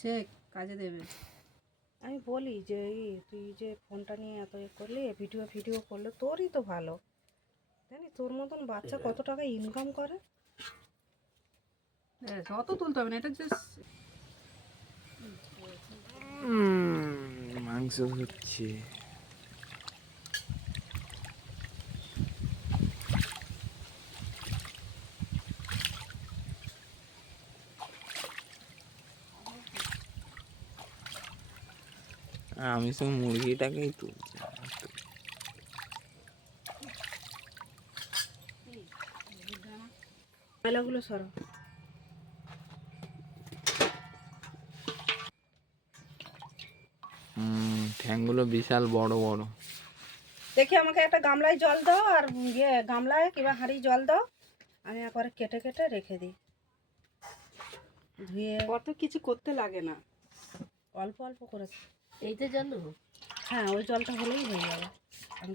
সে কাজে দেবে। আমি বলি যে তুই যে ফোনটা নিয়ে এত করলি, ভিডিও করলে তোরই তো ভালো। জানি তোর মতন বাচ্চা কত টাকা ইনকাম করে। অত তুলতে হবে না, এটা জাস্ট মাংস হচ্ছে। আমি সব মুরগিটাকেই তুলছি। ময়লাগুলো সরো। ঠ্যাংগুলো বিশাল বড় বড়। দেখি আমাকে একটা গামলায় জল দাও, আর গামলায় কিংবা হাঁড়ি জল দাও, আমি একবারে কেটে কেটে রেখে দিই। ধুয়ে অত কিছু করতে লাগে না, অল্প অল্প করে। এইতে জল দেবো। হ্যাঁ, ওই জলটা হলেই হয়ে যাবে। আমি